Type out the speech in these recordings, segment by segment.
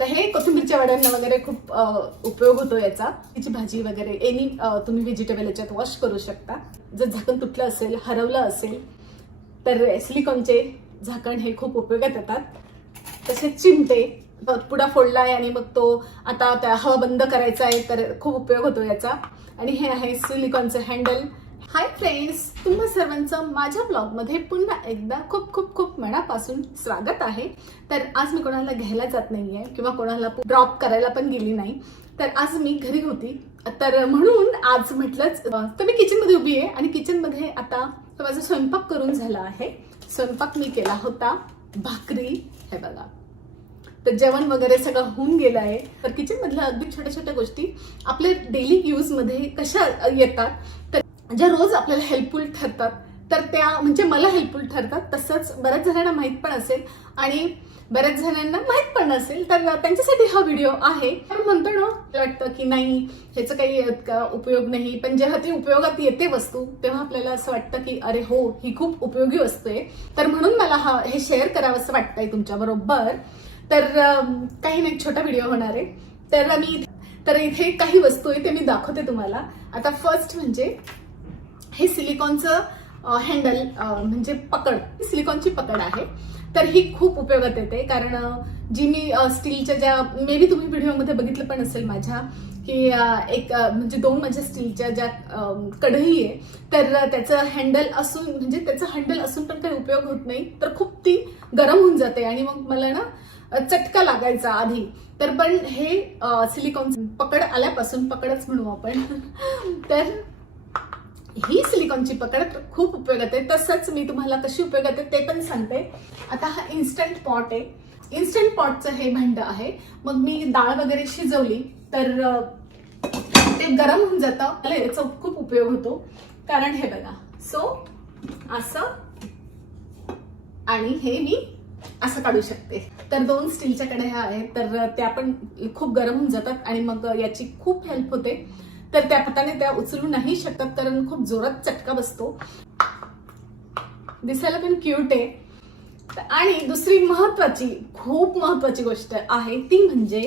तर हे कोथिंबीरच्या वड्यांना वगैरे खूप उपयोग होतो याचा. त्याची भाजी वगैरे एनी तुम्ही व्हेजिटेबल याच्यात वॉश करू शकता. जर झाकण तुटलं असेल, हरवलं असेल तर सिलिकॉनचे झाकण हे खूप उपयोगात येतात. तसेच चिमटे, पुडा फोडलाय आणि मग तो आता त्या हवा बंद करायचा आहे तर खूप उपयोग होतो याचा. आणि हे आहे सिलिकॉनचं हँडल. हाय फ्रेंड्स, तुम्हा सर्वांचं माझ्या ब्लॉगमध्ये पुन्हा एकदा खूप खूप खूप मनापासून स्वागत आहे. तर आज मी कोणाला घ्यायला जात नाहीये किंवा कोणाला ड्रॉप करायला पण गेली नाही. तर आज मी घरी होती, तर म्हणून आज म्हटलंच तर मी किचनमध्ये उभी आहे. आणि किचनमध्ये आता माझा स्वयंपाक करून झाला आहे. स्वयंपाक मी केला होता भाकरी, हे बघा. तर जेवण वगैरे सगळं होऊन गेलं आहे. तर किचन मधल्या अगदी छोट्या छोट्या गोष्टी आपल्या डेली यूज मध्ये कशा येतात, तर ज्या रोज आपल्याला हेल्पफुल ठरतात, तर त्या म्हणजे मला हेल्पफुल ठरतात. तसंच बऱ्याच जणांना माहित पण असेल आणि बऱ्याच जणांना माहित पण नसेल, तर त्यांच्यासाठी हा व्हिडिओ आहे. आपण म्हणतो ना, वाटतं की नाही ह्याचं काही उपयोग नाही, पण जेव्हा ती उपयोगात येते वस्तू तेव्हा आपल्याला असं वाटतं की अरे हो, ही खूप उपयोगी वस्तू आहे. तर म्हणून मला हे शेअर करावं असं वाटतंय तुमच्या बरोबर. तर काही नाही, छोटा व्हिडिओ होणार आहे. तर इथे काही वस्तू आहे ते मी दाखवते तुम्हाला. आता फर्स्ट म्हणजे हे सिलिकॉनचं हँडल, म्हणजे पकड, सिलिकॉनची पकड आहे. तर ही खूप उपयोगात येते, कारण जी मी स्टीलच्या ज्या मे बी तुम्ही व्हिडिओमध्ये बघितलं पण असेल माझ्या, की एक म्हणजे 2 माझ्या स्टीलच्या ज्या कढई आहे, तर त्याचं हँडल असून म्हणजे त्याचं हँडल असून पण काही उपयोग होत नाही. तर खूप ती गरम होऊन जाते आणि मग मला ना चटका लागायचा आधी. तर पण हे सिलिकॉन पकड आल्यापासून, पकडच म्हणू आपण, तर ही सिलिकॉनची पकड खूप उपयोगात आहे. तसंच मी तुम्हाला कशी उपयोगात आहे ते पण सांगते. आता हा इन्स्टंट पॉट आहे. इन्स्टंट पॉटचं हे भांड आहे. मग मी डाळ वगैरे शिजवली तर ते गरम होऊन जातं. मला याचा खूप उपयोग होतो, कारण हे बघा, सो असं आणि हे मी असं काढू शकते. तर 2 स्टीलच्या कढया आहेत, तर त्या पण खूप गरम होऊन जातात आणि मग याची खूप हेल्प होते. तर त्या हाताने त्या उचलू नाही शकतात, कारण खूप जोरात चटका बसतो. दिसायला पण क्यूट आहे. आणि दुसरी महत्वाची, खूप महत्वाची गोष्ट आहे ती म्हणजे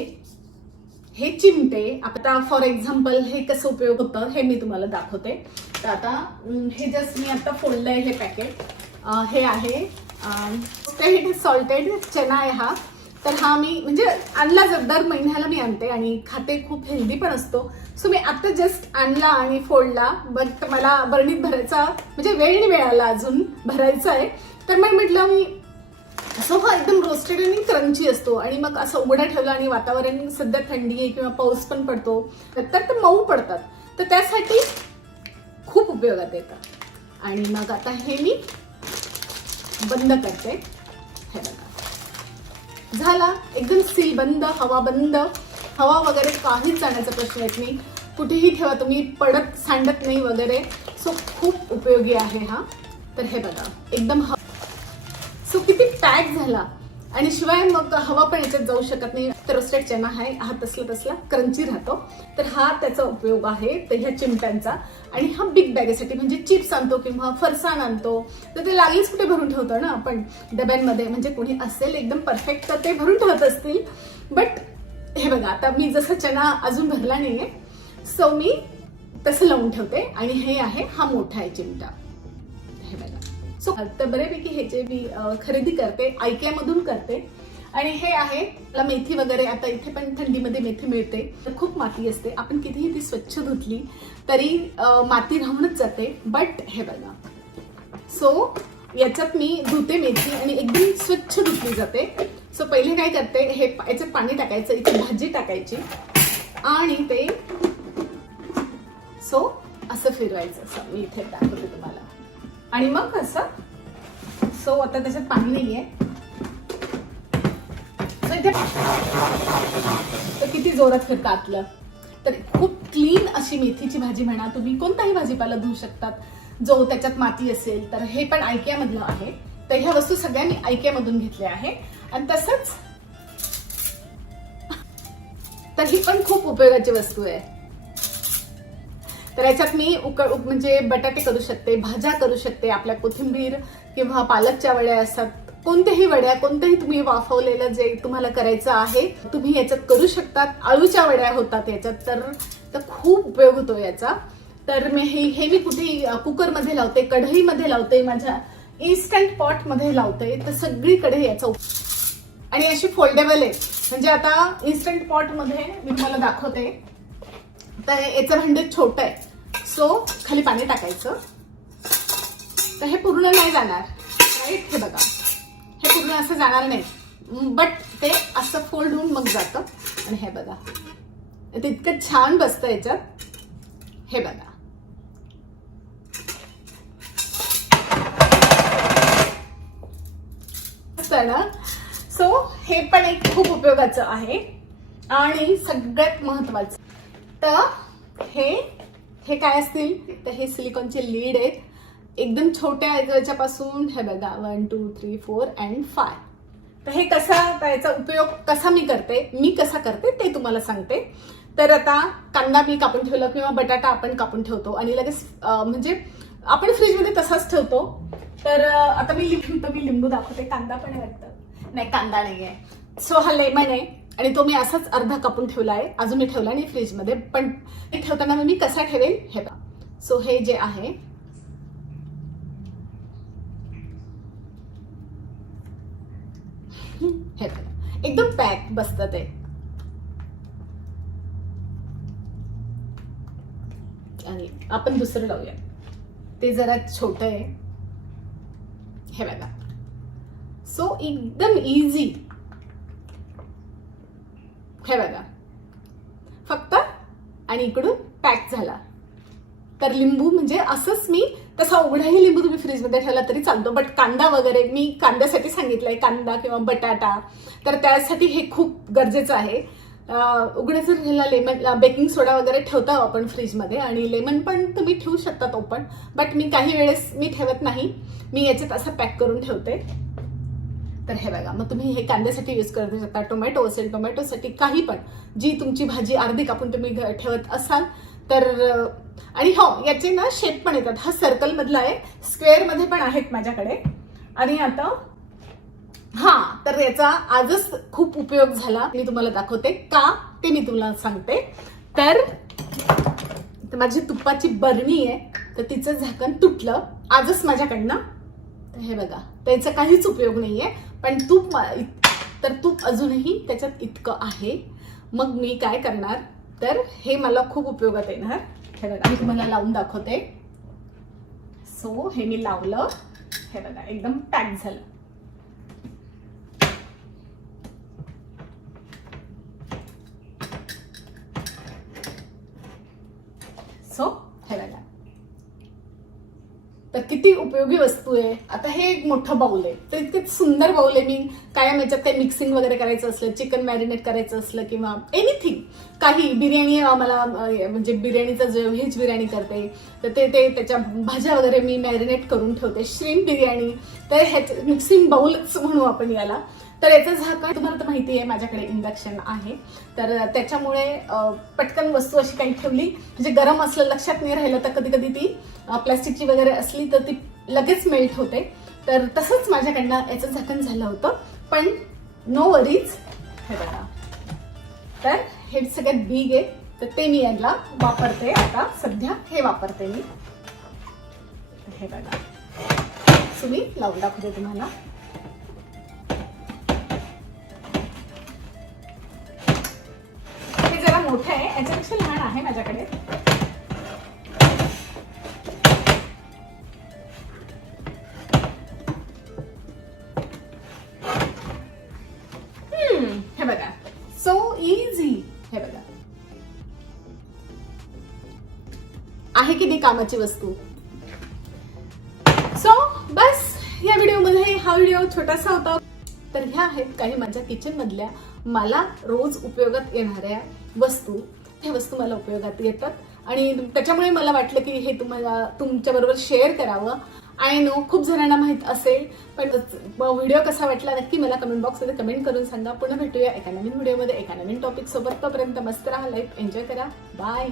हे चिमटे. आता फॉर एक्झाम्पल हे कसं उपयोग होतं हे मी तुम्हाला दाखवते. तर आता हे जस्ट मी आता फोडलंय हे पॅकेट. हे आहे सॉल्टेड चना आहे हा. तर हा मी म्हणजे आणला, दर महिन्याला मी आणते आणि खाते, खूप हेल्दी पण असतो. सो मी आता जस्ट आणला आणि फोडला, बट मला बरणीत भरायचा म्हणजे वेळ नाही मिळाला अजून, भरायचा आहे. तर मग म्हटलं मी सो हा एकदम रोस्टेड आणि क्रंची असतो. आणि मग असं उघडा ठेवला आणि वातावरण सध्या थंडी आहे किंवा पाऊस पण पडतो, तर ते मऊ पडतात. तर त्यासाठी खूप उपयोगात येतात. आणि मग आता हे मी बंद करते. हे बघा, झाला एकदम सील बंद, हवा बंद. हवा वगैरे काहीच जाण्याचा प्रश्न येत नाही. कुठेही ठेवा तुम्ही, पडत सांडत नाही वगैरे. सो खूप उपयोगी आहे हा. तर हे बघा एकदम सो किती पॅक झाला. आणि शिवाय मग हवा पण याच्यात जाऊ शकत नाही. तर रोस्टेड चना आहे हा, तसला क्रंची राहतो. तर हा त्याचा उपयोग आहे तर ह्या चिमट्यांचा. आणि हा बिग बॅगेसाठी, म्हणजे चिप्स आणतो किंवा फरसाण आणतो तर ते लागलीच कुठे भरून ठेवतो ना आपण डब्यांमध्ये. म्हणजे कोणी असेल एकदम परफेक्ट तर ते भरून ठेवत असतील. बट हे बघा, आता मी जसं चना अजून भरला नाहीये, सो मी तसं लावून ठेवते. आणि हे आहे, हा मोठा आहे चिमटा. हे बघा, सो तर बऱ्यापैकी ह्याचे मी खरेदी करते, IKEA मधून करते. आणि हे आहे, मला मेथी वगैरे, आता इथे पण थंडीमध्ये मेथी मिळते. तर खूप माती असते, आपण कितीही ती स्वच्छ धुतली तरी माती राहूनच जाते. बट हे बघा, सो याच्यात मी धुते मेथी आणि एकदम स्वच्छ धुतली जाते. सो पहिले काय करते, हे याच्यात पाणी टाकायचं, इथे भाजी टाकायची आणि ते सो असं फिरवायचं. असं मी इथे दाखवते तुम्हाला. आणि मग असं, सो आता त्याच्यात पाणी नाहीये, सो इथे तर किती जोरात फिरतं आतलं. तर खूप क्लीन अशी मेथीची भाजी म्हणा, तुम्ही कोणताही भाजीपाला धुवू शकतात जो त्याच्यात माती असेल. तर हे पण IKEA मधलं आहे. तर ह्या वस्तू सगळ्या मी IKEA मधून घेतल्या आहे. आणि तसंच तर ही पण खूप उपयोगाची वस्तू आहे. तर याच्यात मी म्हणजे बटाटे करू शकते, भाज्या करू शकते, आपल्या कोथिंबीर किंवा पालकच्या वड्या असतात कोणत्याही वड्या, कोणत्याही तुम्ही वाफवलेलं जे तुम्हाला करायचं आहे तुम्ही याच्यात करू शकतात. आळूच्या वड्या होतात याच्यात, तर खूप उपयोग होतो याचा. तर हे मी कुठे कुकरमध्ये लावते, कढईमध्ये लावते, माझ्या इन्स्टंट पॉट मध्ये लावते, तर सगळीकडे याचा आणि अशी फोल्डेबल आहे. म्हणजे आता इन्स्टंट पॉट मध्ये मी तुम्हाला दाखवते. तर याचं भांड छोटं आहे, सो खाली पाणी टाकायचं. तर हे पूर्ण नाही जाणार, राईट? हे बघा, हे पूर्ण असं जाणार नाही, बट ते असं फोल्ड होऊन मग जातं. आणि हे बघा, ते इतकं छान बसतं याच्यात. हे बघा, ना. सो हे पण एक खूप उपयोगाचं आहे. आणि सगळ्यात महत्वाचं तर हे काय असतील, तर हे सिलिकॉनचे लीड आहेत, एकदम छोट्या याच्यापासून. हे बघा, 1 2 3 4 and 5. तर हे याचा उपयोग कसा मी कसा करते ते तुम्हाला सांगते. तर आता कांदा मी कापून ठेवला किंवा बटाटा आपण कापून ठेवतो आणि लगेच म्हणजे आपण फ्रीजमध्ये तसाच ठेवतो. तर आता मी लिंबू दाखवते. कांदा पण वाटतं, नाही कांदा नाही आहे. सो हा लेमन आहे आणि तो मी असाच अर्धा कापून ठेवला आहे, अजून मी ठेवला नाही फ्रीजमध्ये. पण हे ठेवताना मी कसा ठेवेल हे बघा. सो हे जे आहे, हे बघा, एकदम पॅक बसतं ते. आणि आपण दुसरं लावूया, ते जरा छोटं आहे. हे बघा, सो एकदम इझी. हे बघा, फक्त आणि इकडून पॅक झाला. तर लिंबू म्हणजे असंच मी तसा उघडाही लिंबू तुम्ही फ्रीजमध्ये ठेवला तरी चालतो. बट कांदा वगैरे मी कांद्यासाठी सांगितलंय, कांदा किंवा बटाटा, तर त्यासाठी हे खूप गरजेचं आहे. उघडे जर ह्याला लेमन, बेकिंग सोडा वगैरे ठेवतो आपण फ्रीजमध्ये, आणि लेमन पण तुम्ही ठेवू शकतात ओपन. बट मी काही वेळेस मी ठेवत नाही, मी याच्यात असं पॅक करून ठेवते. तर हे बघा, मग तुम्ही हे कांद्यासाठी यूज करू शकता, टोमॅटो असेल टोमॅटोसाठी, काही पण जी तुमची भाजी अर्धी कापून तुम्ही ठेवत असाल तर. आणि हो, याचे ना शेप पण येतात. हा सर्कल मधला आहे, स्क्वेअर मध्ये पण आहेत माझ्याकडे. आणि आता तर याचा आजच खूप उपयोग झाला, मी तुम्हाला दाखवते का ते मी तुम्हाला सांगते. तर माझी तुपाची बरणी आहे, तर तिचं झाकण तुटलं आजच माझ्याकडनं. तर हे बघा, त्याचा काहीच उपयोग नाहीये, पण तूप अजूनही त्याच्यात इतकं आहे. मग मी काय करणार, तर हे मला खूप उपयोगात येणार. हे बघा, मी तुम्हाला लावून दाखवते. सो हे मी लावलं, हे बघा एकदम पॅक झालं. सो हे बघा, तर किती उपयोगी वस्तू आहे. आता हे एक मोठं बाउल आहे, तर इतकं सुंदर बाउल आहे. मी कायम याच्यात काही मिक्सिंग वगैरे करायचं असलं, चिकन मॅरिनेट करायचं असलं किंवा एनिथिंग, काही बिर्याणी, मला म्हणजे बिर्याणीचं जे व्हेज बिर्याणी करते, तर ते त्याच्या भाज्या वगैरे मी मॅरिनेट करून ठेवते, श्रीम्प बिर्याणी. तर ह्याचं मिक्सिंग बाउलच म्हणू आपण याला. तर याचं झाकण तुम्हाला तर माहिती आहे, माझ्याकडे इंडक्शन आहे, तर त्याच्यामुळे पटकन वस्तू अशी काही ठेवली म्हणजे गरम असलं, लक्षात नाही राहिलं, तर कधी कधी ती प्लास्टिकची वगैरे असली तर ती लगेच मेल्ट होते. तर तसंच माझ्याकडनं याचं झाकण झालं होतं, पण नो वरीज. हे बघा, तर हे सगळ्यात बिग आहे, तर ते मी याला वापरते. आता सध्या हे वापरते मी. हे बघा, तुम्ही लावून दाखवते तुम्हाला. हे जरा मोठं आहे, याच्यापेक्षा लहान आहे माझ्याकडे. हे बघा, सो इझी. हे बघा, आहे की नाही कामाची वस्तू. सो बस, या व्हिडिओमध्ये हा व्हिडिओ छोटासा होता. तर ह्या आहेत काही माझ्या किचन मधल्या मला रोज उपयोगात येणाऱ्या वस्तू. ह्या वस्तू मला उपयोगात येतात आणि त्याच्यामुळे मला वाटलं की हे तुम्हाला तुमच्याबरोबर शेअर करावं. आय नो खूप जणांना माहित असेल, पण व्हिडिओ कसा वाटला नक्की मला कमेंट बॉक्समध्ये कमेंट करून सांगा. पुन्हा भेटूया एका नवीन व्हिडिओमध्ये एका नवीन टॉपिक सोबत. तोपर्यंत मस्त राहा, लाईफ एन्जॉय करा. बाय.